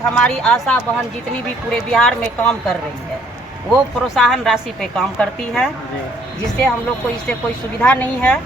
समेत हमारी आशा बहन जितनी भी पूरे बिहार में काम कर रही है वो प्रोत्साहन राशि पे काम करती है, जिससे हम लोग को इससे कोई सुविधा नहीं है।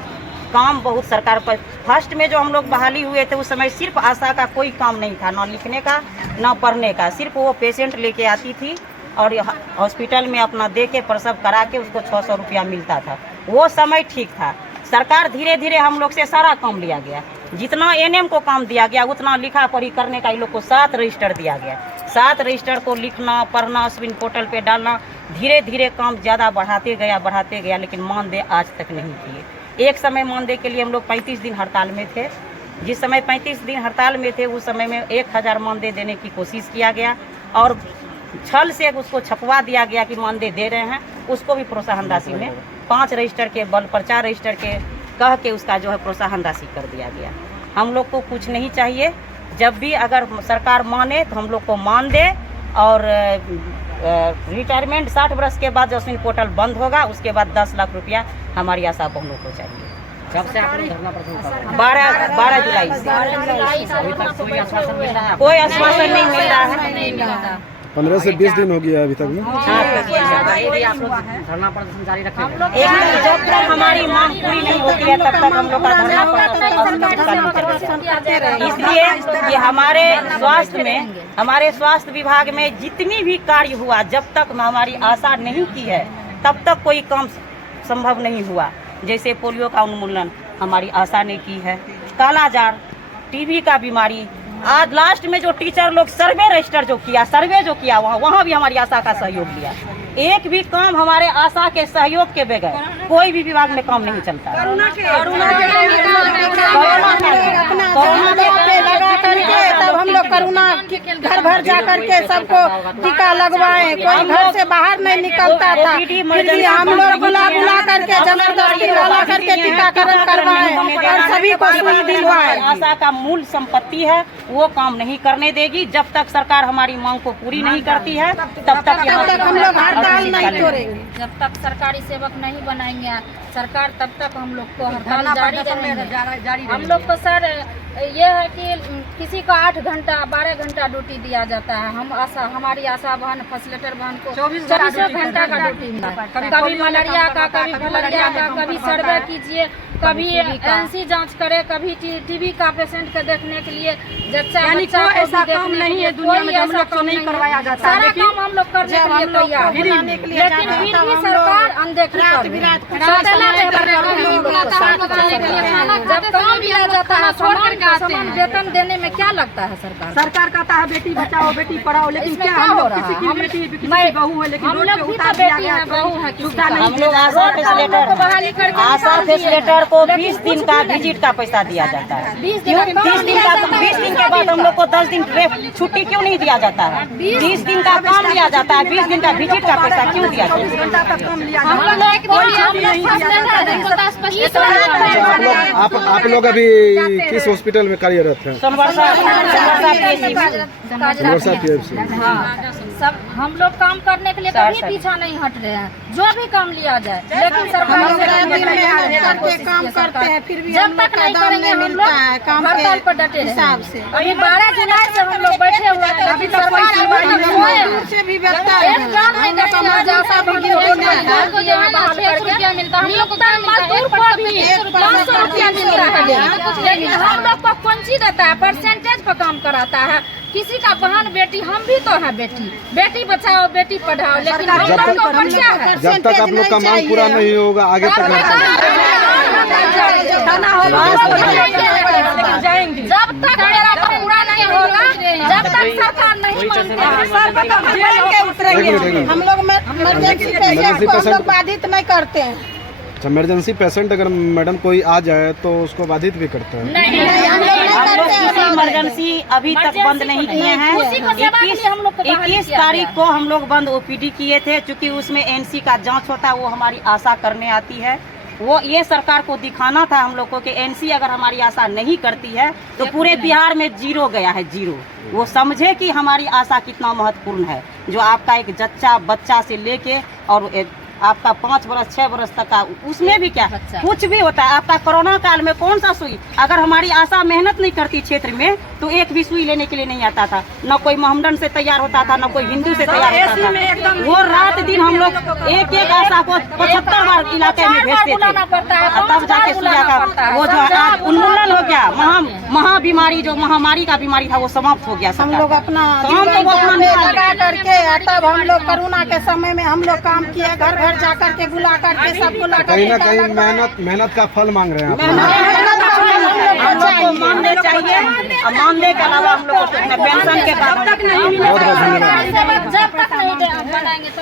काम बहुत सरकार पर फर्स्ट में जो हम लोग बहाली हुए थे उस समय सिर्फ आशा का कोई काम नहीं था, ना लिखने का ना पढ़ने का, सिर्फ वो पेशेंट लेके आती थी और हॉस्पिटल में अपना दे के प्रसव करा के उसको 600 रुपया मिलता था। वो समय ठीक था। सरकार धीरे धीरे हम लोग से सारा काम लिया गया, जितना एनएम को काम दिया गया उतना लिखा पढ़ी करने का इन लोग को 7 रजिस्टर दिया गया। 7 रजिस्टर को लिखना पढ़ना स्विन पोर्टल पे डालना, धीरे धीरे काम ज़्यादा बढ़ाते गया, लेकिन मानदेय आज तक नहीं किए। एक समय मानदेय के लिए हम लोग 35 दिन हड़ताल में थे। जिस समय 35 दिन हड़ताल में थे उस समय में 1000 मानदेय देने की कोशिश किया गया और छल से उसको छपवा दिया गया कि मानदेय दे रहे हैं। उसको भी प्रोत्साहन राशि में 5 रजिस्टर के बल पर 4 रजिस्टर के कह के उसका जो है प्रोत्साहन राशि कर दिया गया। हम लोग को कुछ नहीं चाहिए। जब भी अगर सरकार माने तो हम लोग को मान दे और रिटायरमेंट 60 वर्ष के बाद जस्मिन पोर्टल बंद होगा उसके बाद 10 लाख रुपया हमारी आशा बहनों को चाहिए। कब से आप लोग धरना प्रदर्शन कर रहे हैं? 12 जुलाई से अभी तक कोई आश्वासन मिल रहा है? कोई आश्वासन नहीं मिल रहा है। 15 से 20 दिन हो गया अभी तक में। आप लोग धरना प्रदर्शन जारी रखेंगे? जब तक हमारी मांग पूरी नहीं होती है तब तक हम लोग का धरना प्रदर्शन। इसलिए कि हमारे स्वास्थ्य विभाग में जितनी भी कार्य हुआ जब तक हमारी आशा नहीं की है तब तक कोई काम संभव नहीं हुआ। जैसे पोलियो का उन्मूलन हमारी आशा ने की है, कालाजार, टीबी का बीमारी, आज लास्ट में जो टीचर लोग सर्वे जो किया वहाँ भी हमारी आशा का सहयोग लिया। एक भी काम हमारे आशा के सहयोग के बगैर कोई भी विभाग में काम नहीं चलता। कोरोना लगा करके तब हम लोग कोरोना घर जा करके सबको टीका लगवाए। कोई घर से बाहर नहीं निकलता था, फिर हम लोग बुला करके जबरदस्ती ला करके टीकाकरण करवाए और सभी को सुई दिलवाए। आशा का मूल संपत्ति है, वो काम नहीं करने देगी। जब तक सरकार हमारी मांग को पूरी नहीं करती है तब तक हम लोग हड़ताल नहीं तोड़ेंगे। जब तक सरकारी सेवक नहीं बनाएंगे सरकार तब तक हम लोग को हड़ताल जारी रहेंगे। हम लोग को सर ये है कि किसी को 8 घंटा 12 घंटा ड्यूटी दिया जाता है। हमारी आशा बहन फैसिलिटेटर बहन को 24 घंटा का ड्यूटी मिला है। कभी मलेरिया का, कभी फलेरिया का, कभी सर्वे कीजिए, कभी एनसी जांच करे, कभी टीबी का पेशेंट को देखने के लिए ऐसा काम नहीं है दुनिया में हम लोग को नहीं करवाया जाता। सारा काम हम लोग करने के लिए तैयार, लेकिन फिर भी सरकार अनदेखी कर रही है। जब काम दिया जाता है समान वेतन देने में क्या लगता है सरकार कहता है बेटी बचाओ बेटी पढ़ाओ, लेकिन क्या हम लोग किसी की बेटी किसी की बहू है लेकिन हम लोग भी तो बेटी है बहू है। हम लोग आशा फैसिलिटेटर को 20 दिन का विजिट का पैसा दिया जाता है। 20 दिन के बाद हम लोग को 10 दिन छुट्टी क्यों नहीं दिया जाता है? 20 दिन का काम दिया जाता है, 20 दिन का विजिट का पैसा क्यों दिया जाता है? आप लोग अभी किस हॉस्पिटल में कार्यरत हैं? सोनवर्षा PHC। सब हम लोग काम करने के लिए कभी पीछा नहीं हट रहे हैं, जो भी काम लिया जाए, लेकिन सरकार काम करते हैं फिर भी जब तक नहीं करेंगे हम लोग हड़ताल पर डटे हिसाब से। अभी 12 जुलाई से हम लोग बैठे हुए हैं, अभी सरकार से भी व्यवस्था मजदूर को भी 500 रुपया मिल रहा है, लेकिन हम लोग को कौन देता है? परसेंटेज पर काम कराता है। किसी का बहन बेटी, हम भी तो है बेटी बचाओ बेटी पढ़ाओ, लेकिन हम लोग को बच्चा है। जब तक आप लोग का मांग पूरा नहीं होगा आगे तक जाएंगे। जब तक मेरा पूरा नहीं होगा, जब तक सरकार नहीं मानती, हम लोग इमरजेंसी पेशेंट को हम लोग बाधित नहीं करते हैं। इमरजेंसी पेशेंट अगर मैडम कोई आ जाए तो उसको बाधित भी करते हैं? हम लोग किसी इमरजेंसी अभी तक बंद नहीं किए हैं। 21 तारीख को हम लोग बंद OPD किए थे, चूँकि उसमें NC का जांच होता है, वो हमारी आशा करने आती है। वो ये सरकार को दिखाना था हम लोग को कि NC अगर हमारी आशा नहीं करती है तो पूरे बिहार में 0 गया है, 0। वो समझे कि हमारी आशा कितना महत्वपूर्ण है। जो आपका एक बच्चा से लेके और आपका 5 बरस 6 बरस तक का, उसमें भी क्या कुछ भी होता है। आपका कोरोना काल में कौन सा सुई, अगर हमारी आशा मेहनत नहीं करती क्षेत्र में तो एक भी सुई लेने के लिए नहीं आता था। न कोई मोहम्मडन से तैयार होता था, न कोई हिंदू से तैयार होता था। वो रात दिन हम लोग एक एक आशा को 75 बार इलाके में भेजते थे, तब जाके सुइया का वो जो आज उन्मूलन हो गया, महा बीमारी जो महामारी का बीमारी था वो समाप्त हो गया। हम लोग अपना काम तो वो अपना निकाल लगा करके, तब हम लोग कोरोना के समय में हम लोग काम किए, घर घर जा करके बुला करके सबको ला कहीं ना कहीं मेहनत का फल मांग रहे हैं आप। हम लोग को मानने चाहिए, और मानने के अलावा हम लोग को पेंशन के बाद बहुत बहुत धन्यवाद। जब तक नहीं बनाएंगे